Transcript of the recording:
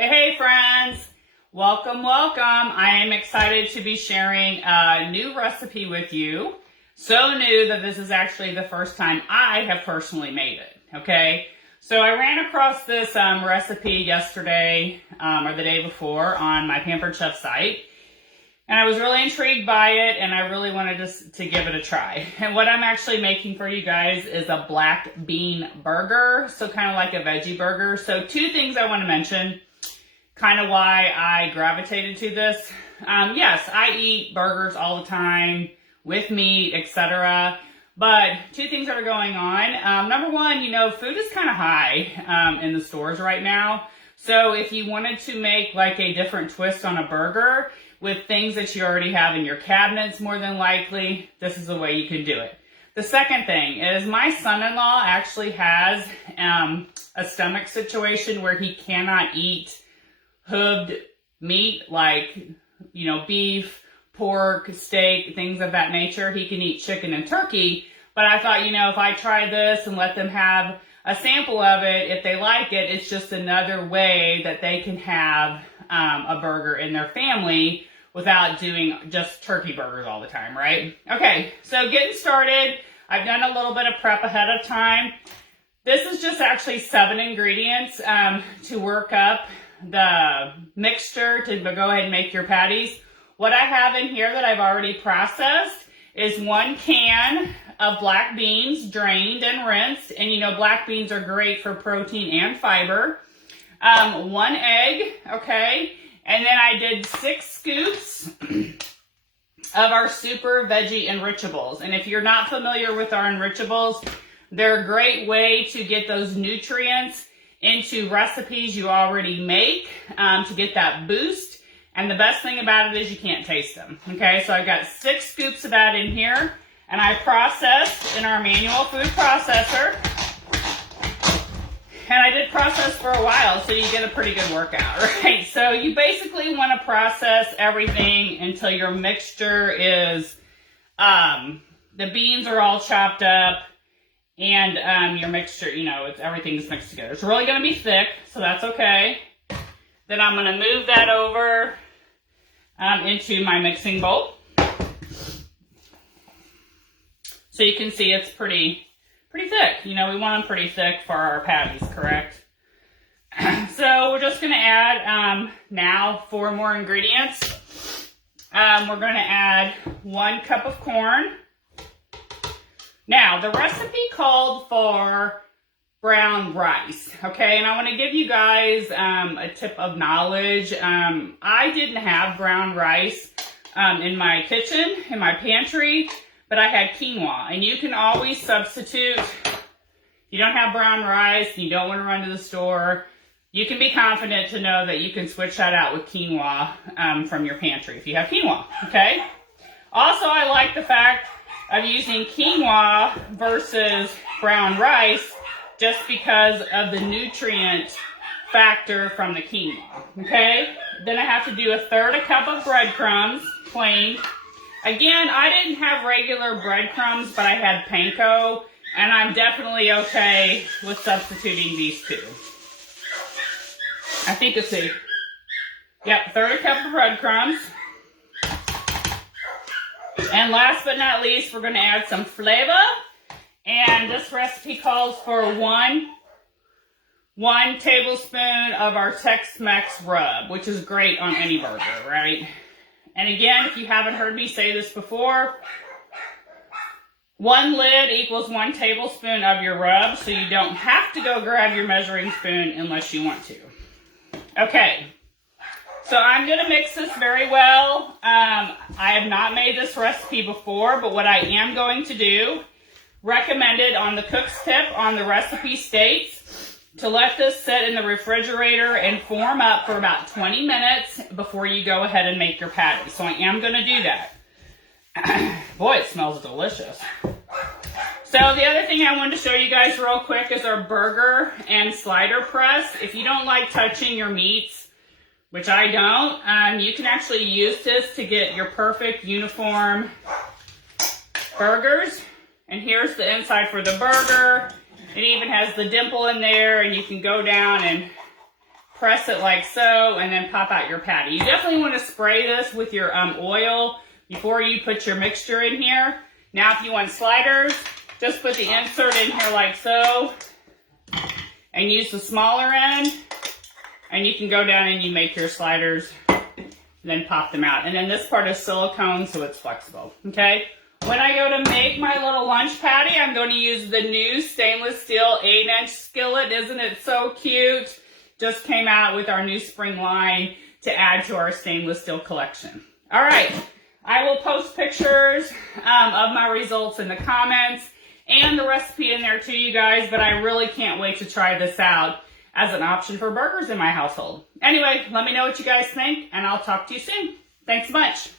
Hey friends, welcome. I am excited to be sharing a new recipe with you. So new that this is actually the first time I have personally made it, okay? So I ran across this recipe yesterday or the day before on my Pampered Chef site. And I was really intrigued by it, and I really wanted to give it a try. And what I'm actually making for you guys is a black bean burger, so kind of like a veggie burger. So two things I want to mention, kind of why I gravitated to this. Yes, I eat burgers all the time with meat, etc. But two things that are going on. Number one, food is kind of high in the stores right now. So if you wanted to make like a different twist on a burger with things that you already have in your cabinets, more than likely, this is the way you can do it. The second thing is my son-in-law actually has a stomach situation where he cannot eat hooved meat like, beef, pork, steak, things of that nature. He can eat chicken and turkey, but I thought, if I try this and let them have a sample of it, if they like it, it's just another way that they can have a burger in their family without doing just turkey burgers all the time, right? Okay, so getting started. I've done a little bit of prep ahead of time. This is just actually 7 ingredients to work up the mixture to go ahead and make your patties. What I have in here that I've already processed is 1 can of black beans, drained and rinsed. And black beans are great for protein and fiber. 1 egg, okay? And then I did 6 scoops of our Super Veggie Enrichables. And if you're not familiar with our Enrichables, they're a great way to get those nutrients into recipes you already make to get that boost. And the best thing about it is you can't taste them. Okay, so I've got 6 scoops of that in here. And I processed in our manual food processor. And I did process for a while, so you get a pretty good workout, right? So you basically want to process everything until your mixture is, the beans are all chopped up, and your mixture, everything's mixed together. It's really going to be thick, so that's okay. Then I'm going to move that over into my mixing bowl. So you can see it's pretty thick. We want them pretty thick for our patties, correct? So we're just going to add now 4 more ingredients. We're going to add 1 cup of corn. Now, the recipe called for brown rice, okay? And I want to give you guys a tip of knowledge. I didn't have brown rice in my kitchen, in my pantry, but I had quinoa. And you can always substitute. If you don't have brown rice and you don't want to run to the store, you can be confident to know that you can switch that out with quinoa from your pantry if you have quinoa, okay? Also, I like the fact of using quinoa versus brown rice just because of the nutrient factor from the quinoa, okay? Then I have to do 1/3 cup of breadcrumbs, plain. Again, I didn't have regular breadcrumbs, but I had panko, and I'm definitely okay with substituting these two. I think it's a, 1/3 cup of breadcrumbs. And last but not least, we're going to add some flavor. And this recipe calls for one tablespoon of our Tex-Mex rub, which is great on any burger, right? And again, if you haven't heard me say this before, 1 lid equals 1 tablespoon of your rub, so you don't have to go grab your measuring spoon unless you want to. Okay, so I'm going to mix this very well. I have not made this recipe before, but what I am going to do, recommended on the cook's tip on the recipe states, to let this sit in the refrigerator and form up for about 20 minutes before you go ahead and make your patty. So I am going to do that. Boy, it smells delicious. So the other thing I wanted to show you guys real quick is our burger and slider press. If you don't like touching your meats, which I don't, you can actually use this to get your perfect uniform burgers. And here's the inside for the burger. It even has the dimple in there, and you can go down and press it like so, and then pop out your patty. You definitely want to spray this with your oil before you put your mixture in here. Now, if you want sliders, just put the insert in here like so, and use the smaller end, and you can go down and you make your sliders, then pop them out. And then this part is silicone, so it's flexible, okay? When I go to make my little lunch patty, I'm going to use the new stainless steel 8-inch skillet. Isn't it so cute? Just came out with our new spring line to add to our stainless steel collection. All right, I will post pictures of my results in the comments and the recipe in there too, you guys, but I really can't wait to try this out as an option for burgers in my household. Anyway, let me know what you guys think, and I'll talk to you soon. Thanks much.